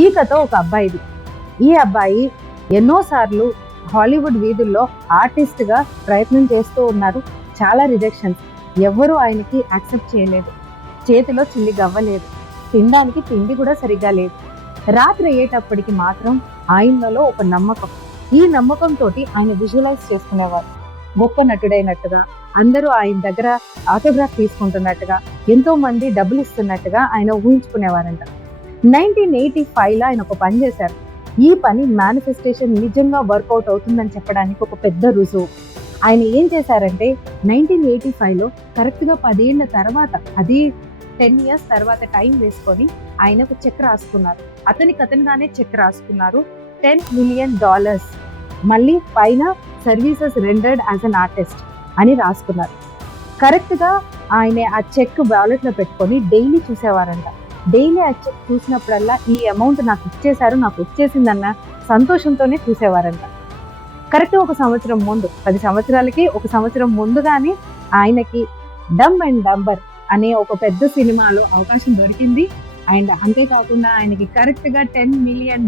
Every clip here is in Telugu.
ఈ కథ ఒక అబ్బాయిది. ఈ అబ్బాయి ఎన్నోసార్లు హాలీవుడ్ వీధుల్లో ఆర్టిస్ట్గా ప్రయత్నం చేస్తూ ఉన్నారు. చాలా రిజెక్షన్స్, ఎవ్వరూ ఆయనకి యాక్సెప్ట్ చేయలేదు. చేతిలో చిల్లి గవ్వలేదు, తినడానికి తిండి కూడా సరిగ్గా లేదు. రాత్రి అయ్యేటప్పటికి మాత్రం ఆయనలో ఒక నమ్మకం. ఈ నమ్మకంతో ఆయన విజువలైజ్ చేసుకునేవారు. గొప్ప నటుడైనట్టుగా, అందరూ ఆయన దగ్గర ఆటోగ్రాఫ్ తీసుకుంటున్నట్టుగా, ఎంతో మంది డబ్బులు ఇస్తున్నట్టుగా ఆయన ఊహించుకునేవారంట. 1985లో ఆయన ఒక పని చేశారు. ఈ పని మేనిఫెస్టేషన్ నిజంగా వర్కౌట్ అవుతుందని చెప్పడానికి ఒక పెద్ద రుజువు. ఆయన ఏం చేశారంటే 1985లో కరెక్ట్గా 10 ఏళ్ల తర్వాత, అది 10 years తర్వాత టైం వేసుకొని ఆయన ఒక చెక్ రాసుకున్నారు. అతనిగానే చెక్ రాసుకున్నారు, $10 million. మళ్ళీ పైన services rendered as an artist అని రాసుకున్నారు. కరెక్ట్గా ఆయన ఆ చెక్ వాలెట్లో పెట్టుకొని డైలీ చూసేవారంట. డైలీ ఆ చెక్ చూసినప్పుడల్లా ఈ అమౌంట్ నాకు ఇచ్చేశారు, నాకు వచ్చేసిందన్న సంతోషంతోనే చూసేవారంట. కరెక్ట్ ఒక సంవత్సరం ముందు, 10 సంవత్సరాలకి ఒక సంవత్సరం ముందుగానే ఆయనకి డమ్ అండ్ డంబర్ అనే ఒక పెద్ద సినిమాలో అవకాశం దొరికింది. అండ్ అంతేకాకుండా ఆయనకి కరెక్ట్గా $10 million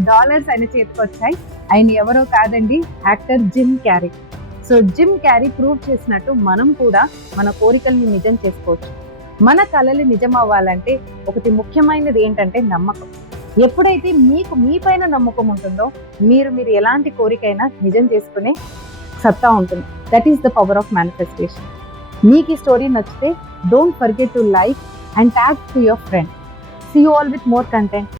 ఆయన చేతికి వచ్చాయి. ఆయన ఎవరో కాదండి, actor Jim Carrey. So Jim Carrey prove చేసినట్టు మనం కూడా మన కోరికల్ని నిజం చేసుకోవచ్చు. మన కళలు నిజం అవ్వాలంటే ఒకటి ముఖ్యమైనది ఏంటంటే నమ్మకం. ఎప్పుడైతే మీకు మీ పైన నమ్మకం ఉంటుందో మీరు ఎలాంటి కోరికైనా నిజం చేసుకునే సత్తా ఉంటుంది. That is the power of manifestation. మీకు ఈ స్టోరీ నచ్చితే don't forget to like and tag to your friend. See you all with more content.